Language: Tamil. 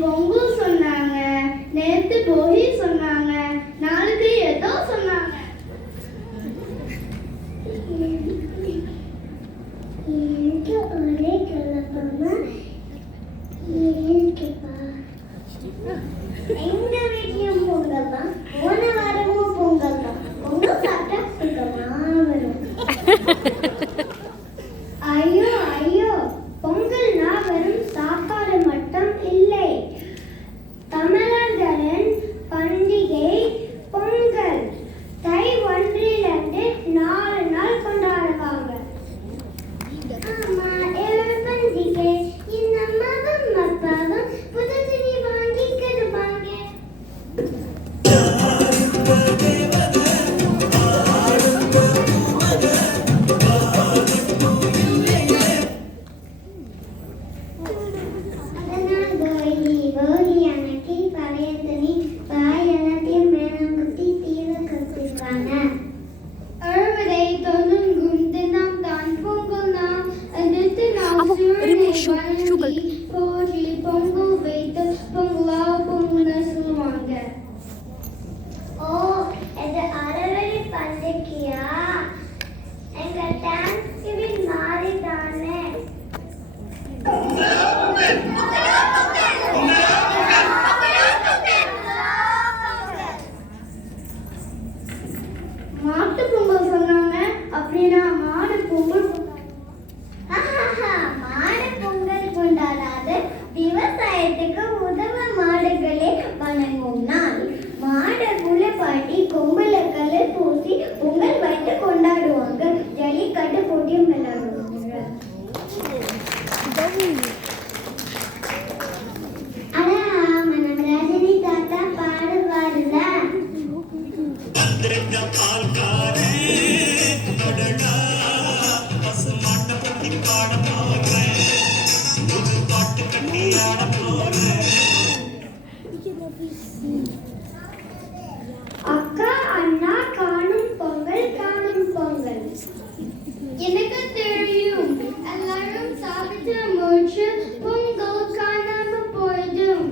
பொங்கல் சொன்னாங்க, நேத்து போகி சொன்னாங்க, நாளைக்கு ஏதோ சொன்னாங்க. எனக்கு ஒரே குழப்பமா இருக்குப்பா. எங்க வீட்லயும் பொங்கல் தான், போன வாரமும் பொங்கல் தான். பொங்கல் சாப்பிட்டா சுத்தமா வரும். ஐயோ ஐயோ, பொங்கல்னா வெறும் சாப்பாடு மட்டும் இல்லை. தமிழர்களின் பண்டிகை பொங்கல். தை 1 4 நாள் கொண்டாடுவாங்க. ஆமா, எவ்வளவு பண்டிகை. இந்த அம்மாவும் அப்பாவும் புது துணி வாங்கி கட்டுவாங்க. மாட்டு பொங்கல் சொன்னாங்க, அப்படின்னா மாடு பொங்கல் மாடு பொங்கல் கொண்டாடாது. விவசாயத்துக்கு உதவ மாடுகளே வணங்கும் நாள். மாடை குளிப்பாட்டி கொம்புல கலர் பூசி பொங்கல் வைத்து கொண்டாடுவாங்க. ஜல்லிக்கட்டு போட்டியும் விளையாடுவாங்க. ரஜினி தாத்தா பாடுவாருல. அக்கா அண்ணா காணும் பொங்கல் காணும் பொங்கல். எனக்கு தெரியும், எல்லாரும் சாப்பிட்டு முடிச்சு பொங்கல் காணாம போயிடும்.